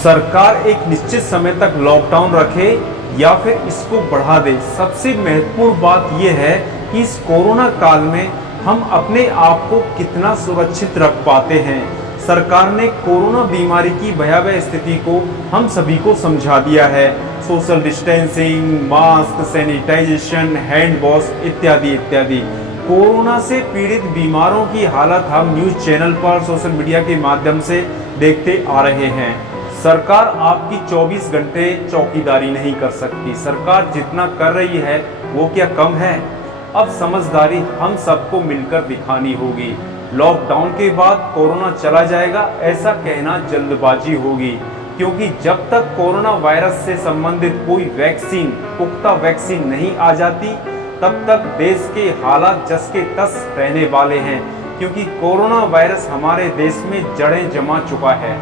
सरकार एक निश्चित समय तक लॉकडाउन रखे या फिर इसको बढ़ा दे, सबसे महत्वपूर्ण बात यह है कि इस कोरोना काल में हम अपने आप को कितना सुरक्षित रख पाते हैं। सरकार ने कोरोना बीमारी की भयावह स्थिति को हम सभी को समझा दिया है। Social distancing, mask, sanitization, hand wash इत्यादि इत्यादि। कोरोना से पीड़ित बीमारों की हालत हम न्यूज़ चैनल पर, सोशल मीडिया के माध्यम से देखते आ रहे हैं। सरकार आपकी 24 घंटे चौकीदारी नहीं कर सकती। सरकार जितना कर रही है वो क्या कम है? अब समझदारी हम सबको मिलकर दिखानी होगी। लॉकडाउन के बाद कोरोना चला जाएगा, ऐसा कहना जल्दबाजी होगी, क्योंकि जब तक कोरोना वायरस से संबंधित कोई वैक्सीन, पुख्ता वैक्सीन नहीं आ जाती, तब तक देश के हालात जस के तस रहने वाले हैं, क्योंकि कोरोना वायरस हमारे देश में जड़ें जमा चुका है।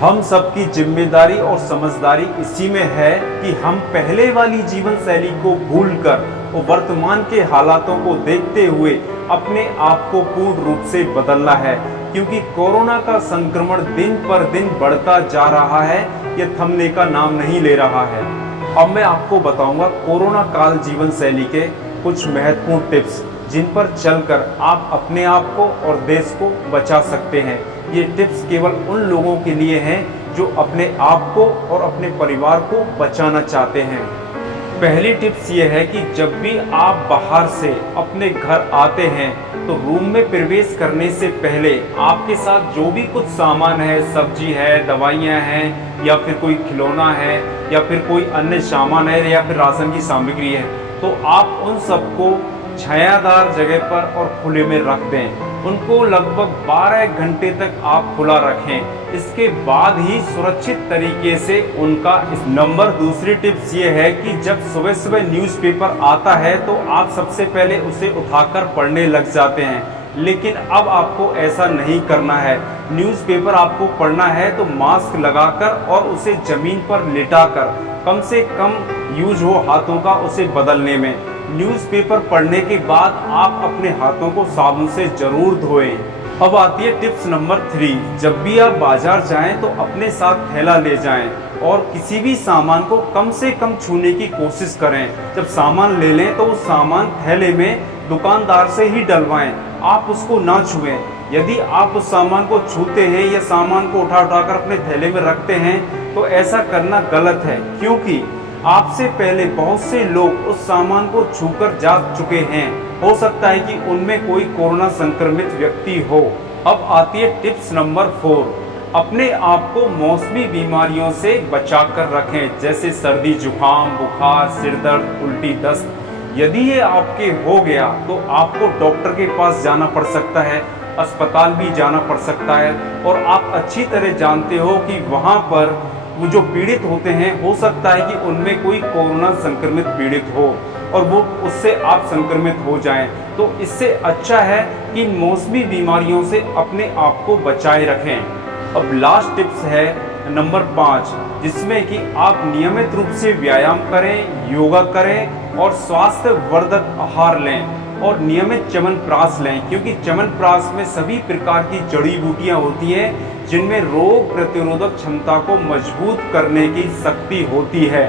हम सबकी जिम्मेदारी और समझदारी इसी में है कि हम पहले वाली जीवन शैली को भूलकर और वर्तमान के हालातों को देखते हुए अपने आप को पूर्ण रूप से बदलना है, क्योंकि कोरोना का संक्रमण दिन पर दिन बढ़ता जा रहा है, यह थमने का नाम नहीं ले रहा है। अब मैं आपको बताऊंगा कोरोना काल जीवन शैली के कुछ महत्वपूर्ण टिप्स, जिन पर चलकर आप अपने आप को और देश को बचा सकते हैं। ये टिप्स केवल उन लोगों के लिए हैं जो अपने आप को और अपने परिवार को बचाना चाहते हैं। पहली टिप्स ये है कि जब भी आप बाहर से अपने घर आते हैं तो रूम में प्रवेश करने से पहले आपके साथ जो भी कुछ सामान है, सब्जी है, दवाइयाँ हैं, या फिर कोई खिलौना है, या फिर कोई अन्य सामान है, या फिर राशन की सामग्री है, तो आप उन सबको छायादार जगह पर और खुले में रख दें। उनको लगभग 12 घंटे तक आप खुला रखें। इसके बाद ही सुरक्षित तरीके से उनका नंबर। दूसरी टिप्स ये है कि जब सुबह सुबह न्यूज़पेपर आता है तो आप सबसे पहले उसे उठाकर पढ़ने लग जाते हैं, लेकिन अब आपको ऐसा नहीं करना है। न्यूज़पेपर आपको पढ़ना है तो मास्क लगाकर और उसे ज़मीन पर लिटाकर, कम से कम यूज हो हाथों का उसे बदलने में। न्यूज़पेपर पढ़ने के बाद आप अपने हाथों को साबुन से जरूर धोएं। अब आती है टिप्स नंबर 3। जब भी आप बाजार जाएं तो अपने साथ थैला ले जाएं और किसी भी सामान को कम से कम छूने की कोशिश करें। जब सामान ले लें तो उस सामान थैले में दुकानदार से ही डलवाएं, आप उसको ना छुएं। यदि आप उस सामान को छूते हैं या सामान को उठा उठाकर अपने थैले में रखते हैं तो ऐसा करना गलत है, क्योंकि आपसे पहले बहुत से लोग उस सामान को छूकर जा चुके हैं। हो सकता है कि उनमें कोई कोरोना संक्रमित व्यक्ति हो। अब आती है टिप्स नंबर 4। अपने आप को मौसमी बीमारियों से बचा कर रखें, जैसे सर्दी, जुकाम, बुखार, सिर दर्द, उल्टी, दस्त। यदि ये आपके हो गया तो आपको डॉक्टर के पास जाना पड़ सकता है, अस्पताल भी जाना पड़ सकता है, और आप अच्छी तरह जानते हो कि वहाँ पर वो जो पीड़ित होते हैं, हो सकता है कि उनमें कोई कोरोना संक्रमित पीड़ित हो और वो उससे आप संक्रमित हो जाएं। तो इससे अच्छा है कि इन मौसमी बीमारियों से अपने आप को बचाए रखें। अब लास्ट टिप्स है नंबर 5, जिसमें कि आप नियमित रूप से व्यायाम करें, योगा करें और स्वास्थ्यवर्धक आहार लें और नियमित च्यवनप्राश लें, क्योंकि च्यवनप्राश में सभी प्रकार की जड़ी बूटियां होती हैं जिनमें रोग प्रतिरोधक क्षमता को मजबूत करने की शक्ति होती है।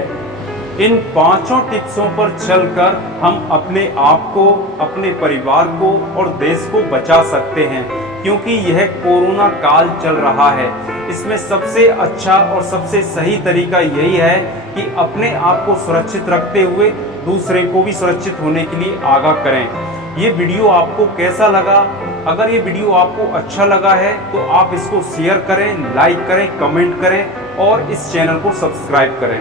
इन 5 टिप्सों पर चलकर हम अपने आप को, अपने परिवार को और देश को बचा सकते हैं, क्योंकि यह कोरोना काल चल रहा है। इसमें सबसे अच्छा और सबसे सही तरीका यही है कि अपने आप को सुरक्षित रखते हुए दूसरे को भी सुरक्षित होने के लिए आगाह करें। ये वीडियो आपको कैसा लगा? अगर ये वीडियो आपको अच्छा लगा है तो आप इसको शेयर करें, लाइक करें, कमेंट करें और इस चैनल को सब्सक्राइब करें।